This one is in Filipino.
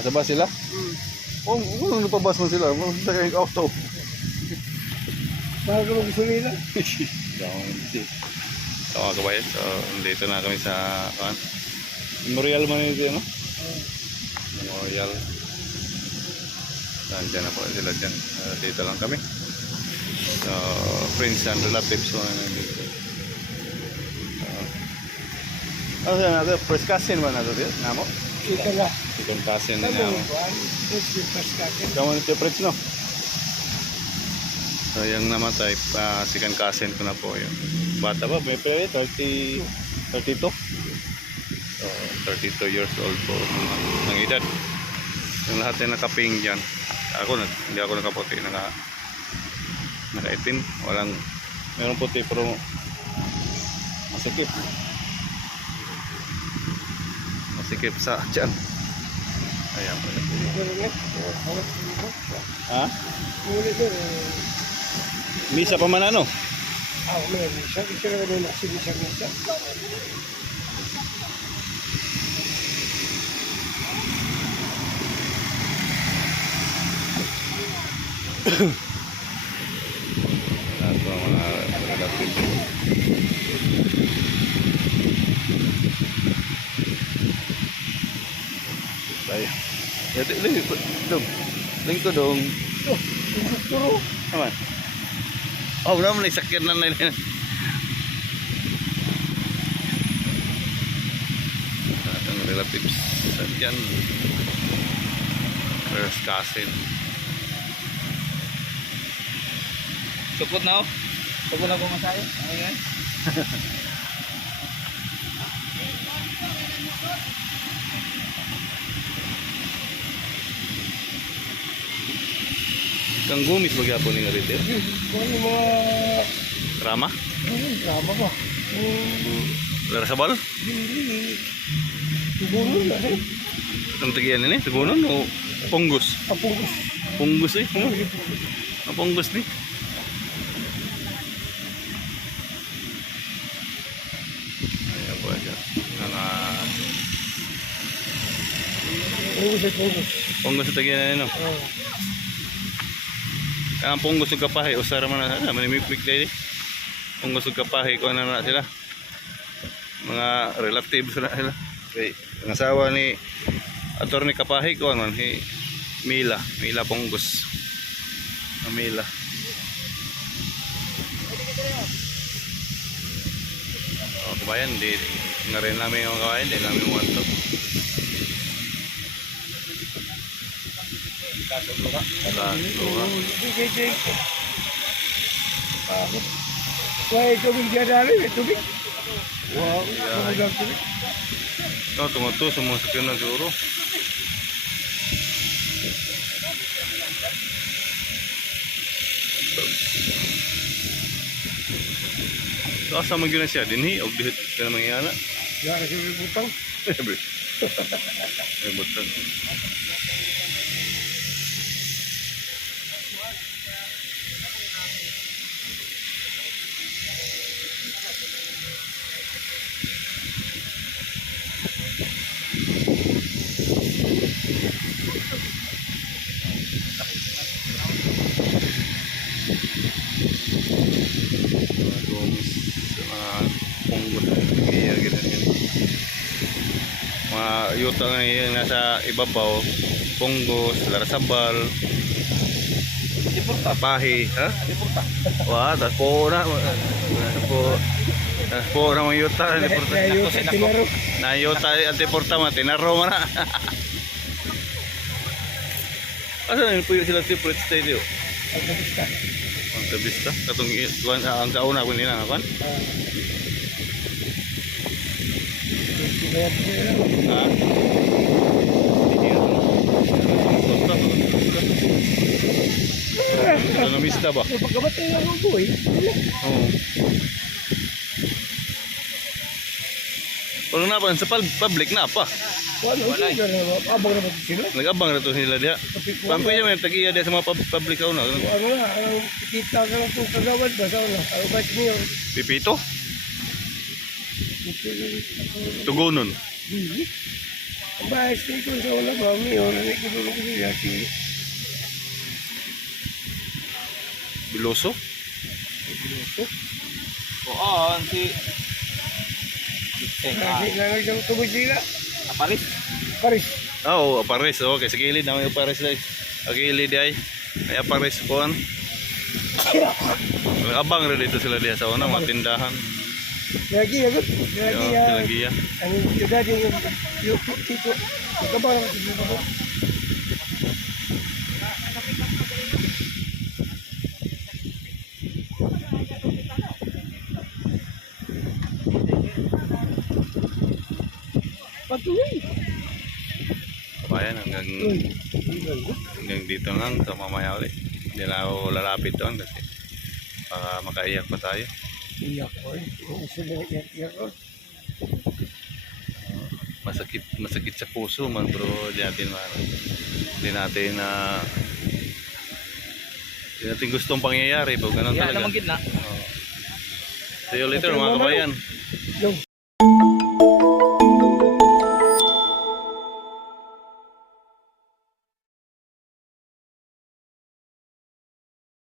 Asa ba sila? Kung ano pa bus mo sila? Sa kayong auto. Mahal ka mag-gasolina. So mga kabayan, so dito na kami sa Memorial man yun, no? Memorial. Nandiyan na po sila dyan. Dito lang kami. So, friends and relatives mo na nandito. Ano siya natin? First cousin ba natin dito? Namo? Kita nga. Second cousin na Ano, namo. first cousin. Kamu nito friends, no? So, yung namatay, second cousin ko na po yun. Bata ba? May pera 32. So, 32 years old po ng edad. Yung lahat ay nakaping dyan. Ako, hindi ako nakaputi. Nakaitim. Walang, meron puti pero masikip. Masikip sa dyan. Ayan po. Ha? Muli doon. Misa pa man ano? May misa. Isa na rin nagsibisa misa. Lahat po ang mga relative. Tayo. Ling ko dong. Turo. Aman. Oh, naman may sakyan na nila. Lahat ang relatives dyan. First cousin. Sukot na, oh. Sukot na pumasahe. Ayan. Kang gumis magyapon ni rito. Kung ano mga... Rama? Drama ba? Lara sabal? Hindi. Tubunon na eh. Ang tagiyan ini, tugunon o punggos? Apungos. Punggos eh. Punggos ni. Ayan po ayan. Pungos ay pungos. Punggos sa tagiyan na no. Ang punggos ng kapahe, usara man na, manimipik dahil. Punggos ng kapahe, kung ano na sila. Mga relatives na sila. Okay. Ang asawa ni Atty. Kapahe, kung ano, Mila Punggos. Mila. O, kabayan, di nga rin namin yung kabayan, di namin want to. Luka. Wah, tubig dyan namin. May tubig. Wow. Tubig. No, tumato, sumasakyan na siguro. Asa man gyud na siya dinhi og dihit ka na mangyana. Yan, kasi may butang. Ay butang. Mga yuta nga yung nasa ibabaw, punggos, larasabal, tapahi, ha? Wah, tas po na. Tas po na mga yuta. Tinaro. Na yuta, antiporta man, tinaro man na. Asa na yung sila si Fred Stadio? Ang kabista. Ang tabista? Katong ang kauna ko nila, kan? Kaya po nila. Ha? Ano mista ba? Pagkabatay lang ang buhay. Oo. Pero na pa sa public na pa. Wala. Abang na ba sila? Nagabang na to sila diha. Pampi niya may tagiya diha sa mga public na. Ano na, kita ka lang itong kagawad ba? Saan na? Ano ba niyo? Pipito? Tugunon. Hindi. Ano Bahas ni ko sa wala ba? Ngayon, ano ko dulu ko siya si Biloso? Oo, si... Kasi lang ang tubig sila. Paris. Paris. Oo, Apares. Okay, sa gilid na may Apares dahil. Sa gilid ay. May Apares po. Abang rin dito sila diya sa una, mga tindahan. Lagi agad. Lagi Yo, lagi ya. ang siyudad yung tipo. Kabar ang tipo ko. Patuloy. Ayan, hanggang dito lang sa mamaya ulit. Hindi na ako lalapit doon kasi baka makaiyak pa tayo. Iyak ko eh. Gusto na iyak ko. Masakit sa puso man bro. Hindi natin gustong pangyayari pag ganun Yan talaga. naman gitna. See you later mga kabayan. Yung